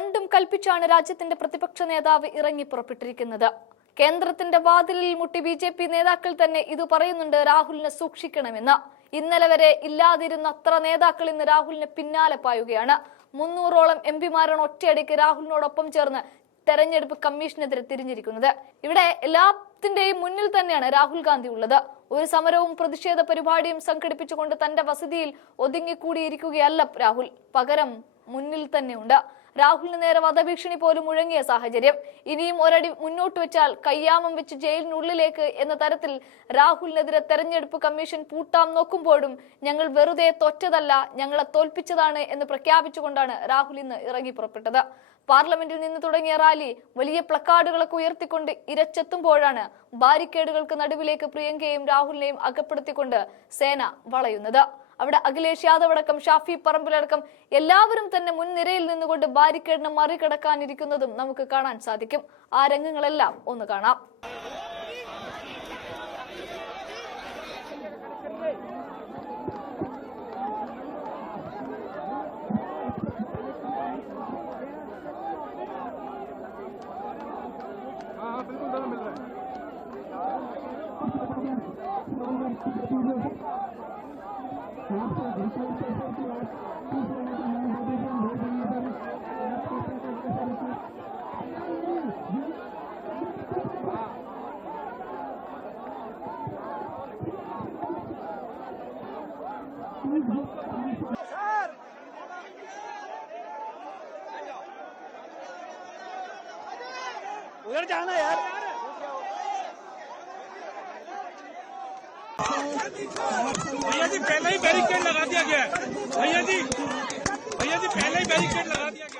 രണ്ടും കൽപ്പിച്ചാണ് രാജ്യത്തിന്റെ പ്രതിപക്ഷ നേതാവ് ഇറങ്ങി പുറപ്പെട്ടിരിക്കുന്നത്. കേന്ദ്രത്തിന്റെ വാതിലിൽ മുട്ടി ബി.ജെ.പി. നേതാക്കൾ തന്നെ ഇത് പറയുന്നുണ്ട്, രാഹുലിനെ സൂക്ഷിക്കണമെന്ന്. ഇന്നലെ വരെ ഇല്ലാതിരുന്ന അത്ര നേതാക്കൾ ഇന്ന് രാഹുലിന് പിന്നാലെ പായുകയാണ്. 300ഓളം എംപിമാരാണ് ഒറ്റയടിക്ക് രാഹുലിനോടൊപ്പം ചേർന്ന് തെരഞ്ഞെടുപ്പ് കമ്മീഷനെതിരെ തിരിഞ്ഞിരിക്കുന്നത്. ഇവിടെ എല്ലാത്തിന്റെയും മുന്നിൽ തന്നെയാണ് രാഹുൽ ഗാന്ധി ഉള്ളത്. ഒരു സമരവും പ്രതിഷേധ പരിപാടിയും സംഘടിപ്പിച്ചുകൊണ്ട് തന്റെ വസതിയിൽ ഒതുങ്ങിക്കൂടിയിരിക്കുകയല്ല രാഹുൽ. പകരം മുന്നിൽ തന്നെയുണ്ട്. രാഹുലിന് നേരെ വധഭീഷണി പോലും മുഴങ്ങിയ സാഹചര്യം. ഇനിയും ഒരടി മുന്നോട്ട് വെച്ചാൽ കയ്യാമം വെച്ച് ജയിലിനുള്ളിലേക്ക് എന്ന തരത്തിൽ രാഹുലിനെതിരെ തെരഞ്ഞെടുപ്പ് കമ്മീഷൻ പൂട്ടാൻ നോക്കുമ്പോഴും ഞങ്ങൾ വെറുതെ തോറ്റതല്ല, ഞങ്ങളെ തോൽപ്പിച്ചതാണ് എന്ന് പ്രഖ്യാപിച്ചുകൊണ്ടാണ് രാഹുൽ ഇന്ന് ഇറങ്ങി പുറപ്പെട്ടത്. പാർലമെന്റിൽ നിന്ന് തുടങ്ങിയ റാലി വലിയ പ്ലക്കാർഡുകളൊക്കെ ഉയർത്തിക്കൊണ്ട് ഇരച്ചെത്തുമ്പോഴാണ് ബാരിക്കേഡുകൾക്ക് നടുവിലേക്ക് പ്രിയങ്കയെയും രാഹുലിനെയും അകപ്പെടുത്തിക്കൊണ്ട് സേന വളയുന്നത്. അവിടെ അഖിലേഷ് യാദവ് അടക്കം ഷാഫി പറമ്പിലടക്കം എല്ലാവരും തന്നെ മുൻനിരയിൽ നിന്നുകൊണ്ട് ബാരിക്കേഡിനെ മറികടക്കാനിരിക്കുന്നതും നമുക്ക് കാണാൻ സാധിക്കും. ആ രംഗങ്ങളെല്ലാം ഒന്ന് കാണാം. उधर जाना यार। भैया जी पहले ही बैरिकेड लगा दिया गया है। भैया जी पहले ही बैरिकेड लगा दिया गया है।